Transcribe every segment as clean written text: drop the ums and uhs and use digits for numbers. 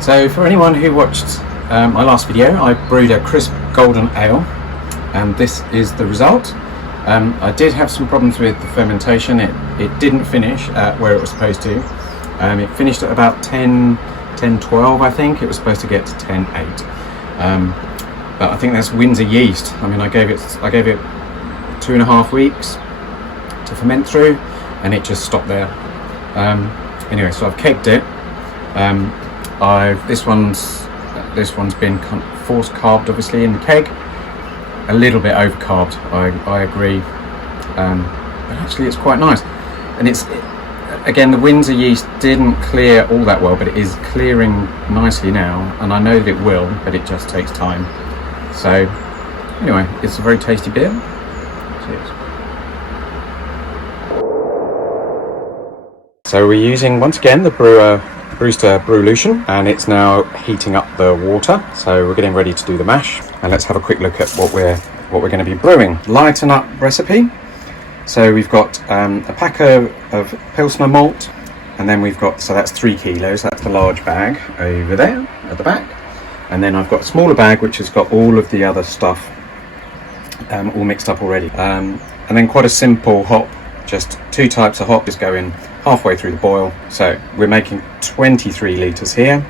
So for anyone who watched my last video, I brewed a crisp golden ale, and this is the result. I did have some problems with the fermentation. It didn't finish at where it was supposed to. It finished at about 10-12, I think. It was supposed to get to 10-8. But I think that's Windsor yeast. I mean, I gave it 2.5 weeks to ferment through, and it just stopped there. Anyway, so I've kegged it. This one's been force carbed, obviously, in the keg. A little bit over carbed, I agree. But actually, it's quite nice. And again, the Windsor yeast didn't clear all that well, but it is clearing nicely now, and I know that it will, but it just takes time. So anyway, it's a very tasty beer. Cheers. So we're using, once again, the Brewster Brewolution, and it's now heating up the water. So we're getting ready to do the mash, and let's have a quick look at what we're going to be brewing. Lighten up recipe. So we've got a pack of Pilsner malt, and then we've got, so that's 3 kilos, that's the large bag over there at the back. And then I've got a smaller bag which has got all of the other stuff all mixed up already. And then quite a simple hop, just 2 types of hop is going halfway through the boil. So we're making 23 litres here.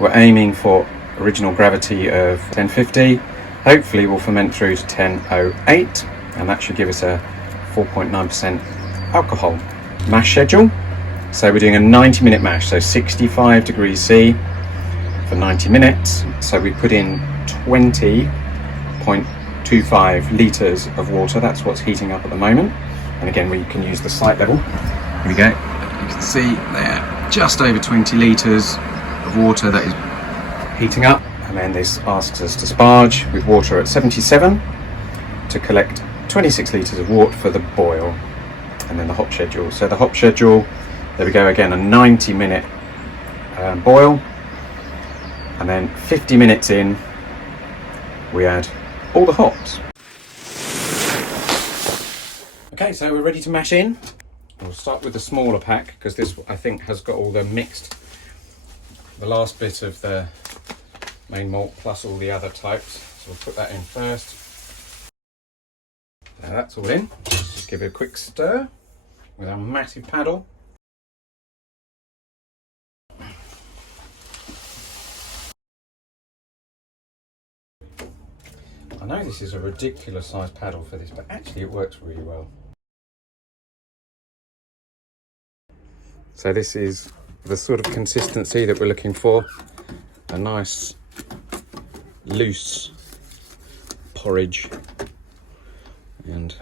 We're aiming for original gravity of 1050. Hopefully we'll ferment through to 1008, and that should give us a 4.9% alcohol. Mash schedule. So we're doing a 90-minute mash, so 65 degrees C for 90 minutes. So we put in 20.25 litres of water. That's what's heating up at the moment. And again, we can use the site level. Here we go. You can see there, just over 20 litres of water that is heating up. And then this asks us to sparge with water at 77 to collect 26 litres of wort for the boil. And then the hop schedule. So the hop schedule, there we go again, a 90-minute boil. And then 50 minutes in, we add all the hops. Okay, so we're ready to mash in. We'll start with the smaller pack, because this, I think, has got all the last bit of the main malt plus all the other types. So we'll put that in first. Now that's all in. Just give it a quick stir with our massive paddle. I know this is a ridiculous sized paddle for this, but actually it works really well. So this is the sort of consistency that we're looking for. A nice loose porridge. And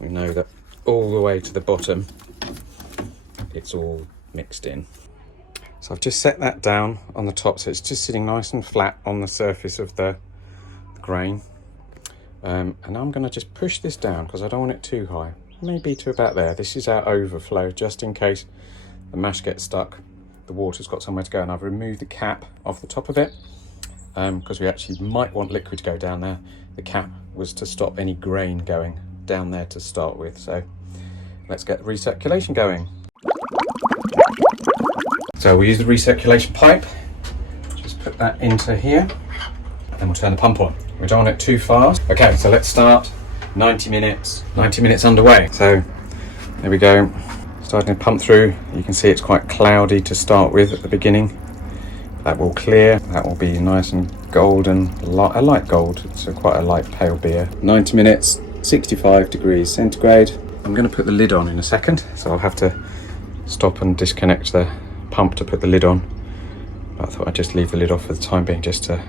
we know that all the way to the bottom, it's all mixed in. So I've just set that down on the top, so it's just sitting nice and flat on the surface of the grain. And I'm going to just push this down because I don't want it too high, maybe to about there. This is our overflow, just in case the mash gets stuck, the water's got somewhere to go. And I've removed the cap off the top of it because we actually might want liquid to go down there. The cap was to stop any grain going down there to start with. So let's get the recirculation going. So we use the recirculation pipe, just put that into here, and then we'll turn the pump on. We don't want it too fast. Okay, so let's start. 90 minutes underway. So there we go, starting to pump through. You can see it's quite cloudy to start with at the beginning. That will clear, that will be nice and golden, a light gold, so quite a light pale beer. 90 minutes, 65 degrees centigrade. I'm going to put the lid on in a second, so I'll have to stop and disconnect the pump to put the lid on. But I thought I'd just leave the lid off for the time being, just to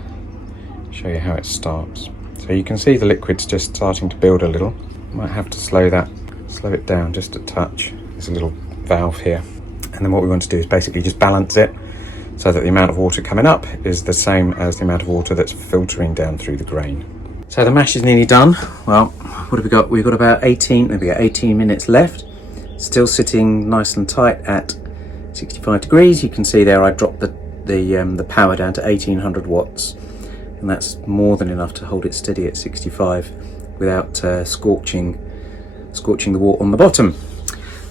show you how it starts. So you can see the liquid's just starting to build a little. Might have to slow it down just a touch. There's a little valve here. And then what we want to do is basically just balance it so that the amount of water coming up is the same as the amount of water that's filtering down through the grain. So the mash is nearly done. Well, what have we got? We've got about 18 minutes left. Still sitting nice and tight at 65 degrees. You can see there I dropped the power down to 1800 watts. And that's more than enough to hold it steady at 65 without scorching the wort on the bottom.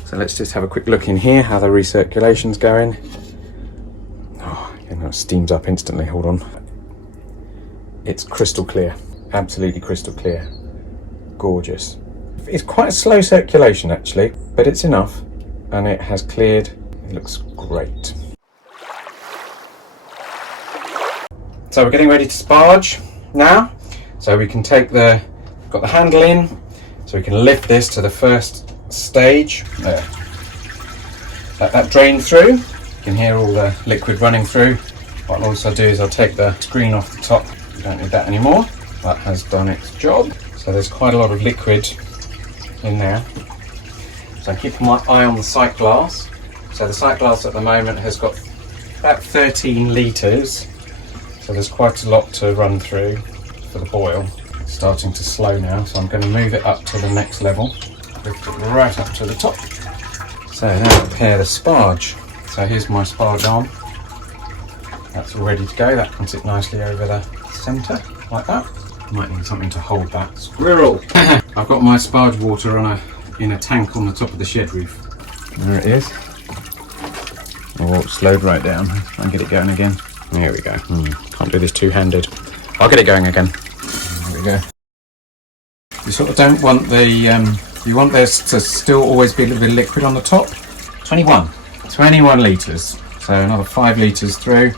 So let's just have a quick look in here how the recirculation's going. Oh, That steams up instantly, hold on. It's crystal clear, absolutely crystal clear. Gorgeous. It's quite a slow circulation actually, but it's enough, and it has cleared. It looks great. So we're getting ready to sparge now. So we can take got the handle in, so we can lift this to the first stage. There. Let that drain through. You can hear all the liquid running through. What I'll also do is I'll take the screen off the top. We don't need that anymore. That has done its job. So there's quite a lot of liquid in there. So I'm keeping my eye on the sight glass. So the sight glass at the moment has got about 13 litres. So there's quite a lot to run through for the boil. It's starting to slow now, so I'm going to move it up to the next level. Lift it right up to the top. So now prepare the sparge. So here's my sparge arm. That's all ready to go. That can sit nicely over the centre, like that. Might need something to hold that. Squirrel! I've got my sparge water in a tank on the top of the shed roof. There it is. Oh, it slowed right down. I'll get it going again. There we go. Can't do this two-handed. I'll get it going again. There we go. You sort of don't want you want there to still always be a little bit of liquid on the top. 21 litres. So another 5 litres through.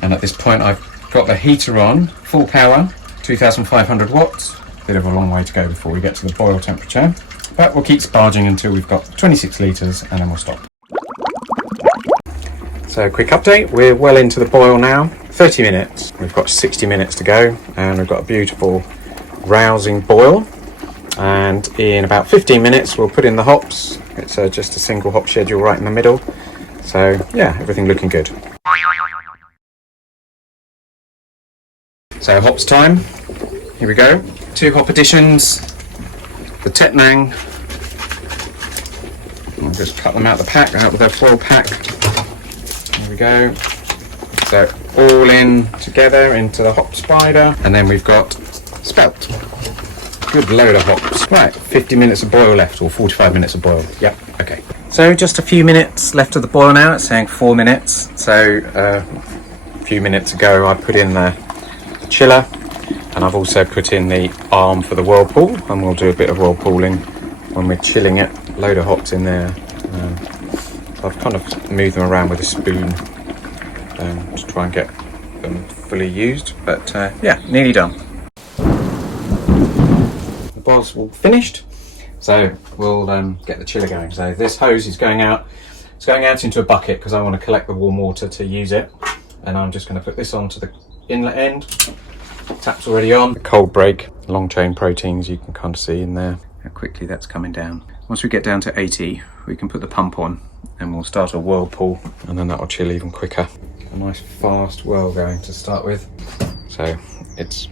And at this point I've got the heater on, full power, 2,500 watts. Bit of a long way to go before we get to the boil temperature. But we'll keep sparging until we've got 26 litres and then we'll stop. So quick update, we're well into the boil now, 30 minutes. We've got 60 minutes to go and we've got a beautiful rousing boil. And in about 15 minutes we'll put in the hops. It's just a single hop schedule right in the middle. So yeah, everything looking good. So hops time, here we go. 2 hop additions, the Tetnang. I'll just cut them out of the pack, out with their foil pack. There we go. So all in together into the hop spider, and then we've got spelt. Good load of hops. Right, 50 minutes of boil left, or 45 minutes of boil. Yep, okay. So just a few minutes left of the boil now. It's saying 4 minutes. So a few minutes ago I put in the chiller, and I've also put in the arm for the whirlpool, and we'll do a bit of whirlpooling when we're chilling it. Load of hops in there. I've kind of moved them around with a spoon to try and get them fully used, but yeah, nearly done. The boil's all finished, so we'll get the chiller going. So this hose is going out. It's going out into a bucket because I want to collect the warm water to use it, and I'm just going to put this onto the inlet end. Tap's already on. The cold break, long chain proteins, you can kind of see in there how quickly that's coming down. Once we get down to 80, we can put the pump on and we'll start a whirlpool, and then that'll chill even quicker. A nice fast whirl going to start with. So it's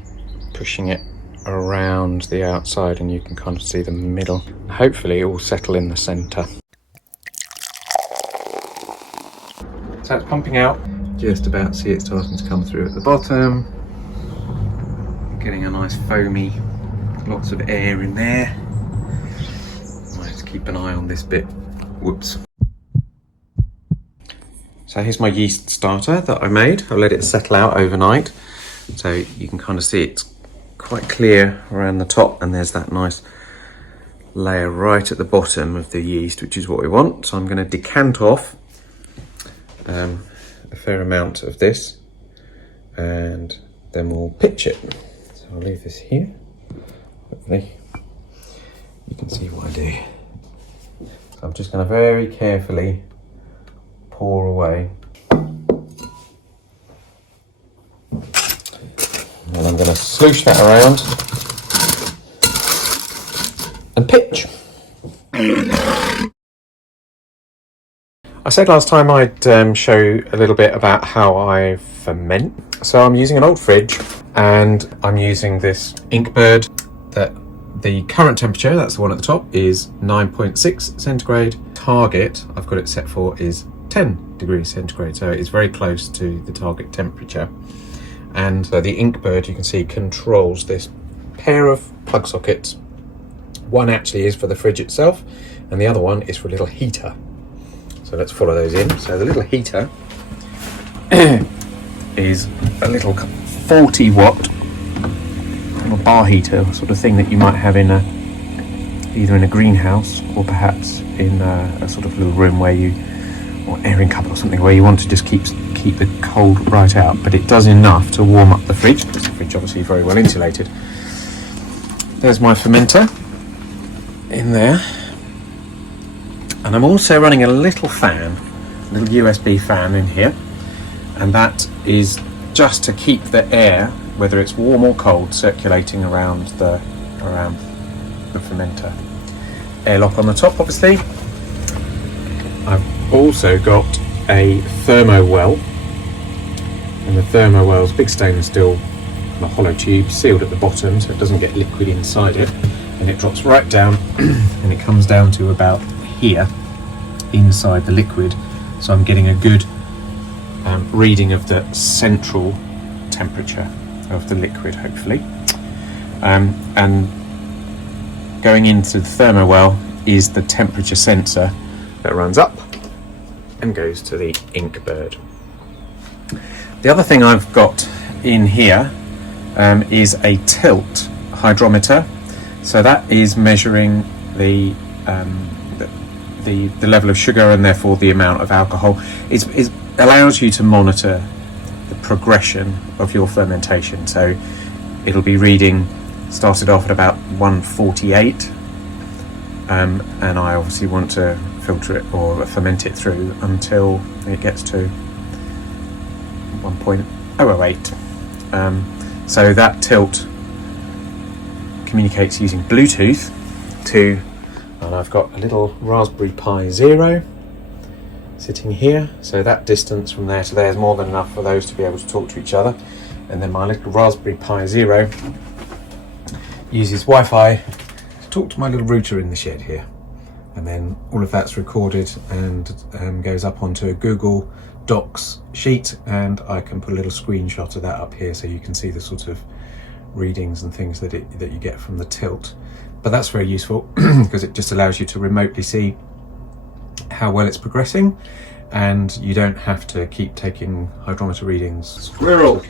pushing it around the outside and you can kind of see the middle. Hopefully it will settle in the centre. So it's pumping out. Just about see it starting to come through at the bottom. Getting a nice foamy, lots of air in there. Let's keep an eye on this bit. Whoops. So here's my yeast starter that I made. I'll let it settle out overnight. So you can kind of see it's quite clear around the top, and there's that nice layer right at the bottom of the yeast, which is what we want. So I'm going to decant off a fair amount of this, and then we'll pitch it. So I'll leave this here. Hopefully you can see what I do. So I'm just going to very carefully pour away. And I'm going to sloosh that around and pitch. I said last time I'd show a little bit about how I ferment. So I'm using an old fridge and I'm using this Inkbird that the current temperature, that's the one at the top, is 9.6 centigrade. Target I've got it set for is 10 degrees centigrade, so it's very close to the target temperature. And the Inkbird, you can see, controls this pair of plug sockets. One actually is for the fridge itself and the other one is for a little heater. So let's follow those in. So the little heater is a little 40 watt little bar heater sort of thing that you might have in either in a greenhouse or perhaps in a sort of little room where you, or airing cupboard or something, where you want to just keep the cold right out, but it does enough to warm up the fridge. The fridge obviously very well insulated. There's my fermenter in there, and I'm also running a little fan, a little USB fan in here, and that is just to keep the air, whether it's warm or cold, circulating around the fermenter. Airlock on the top, obviously. I've also got a thermo well, and the thermo well's big stainless steel, a hollow tube sealed at the bottom so it doesn't get liquid inside it, and it drops right down and it comes down to about here inside the liquid, so I'm getting a good reading of the central temperature of the liquid, hopefully. And going into the thermo well is the temperature sensor that runs up and goes to the ink bird. The other thing I've got in here is a tilt hydrometer, so that is measuring the level of sugar and therefore the amount of alcohol. It allows you to monitor the progression of your fermentation, so it'll be reading, started off at about 148, and I obviously want to filter it or ferment it through until it gets to 1.008. So that tilt communicates using Bluetooth to, and I've got a little Raspberry Pi Zero sitting here, so that distance from there to there is more than enough for those to be able to talk to each other. And then my little Raspberry Pi Zero uses Wi-Fi to talk to my little router in the shed here, and then all of that's recorded and goes up onto a Google Docs sheet, and I can put a little screenshot of that up here so you can see the sort of readings and things that you get from the tilt. But that's very useful because it just allows you to remotely see how well it's progressing, and you don't have to keep taking hydrometer readings. Squirrel!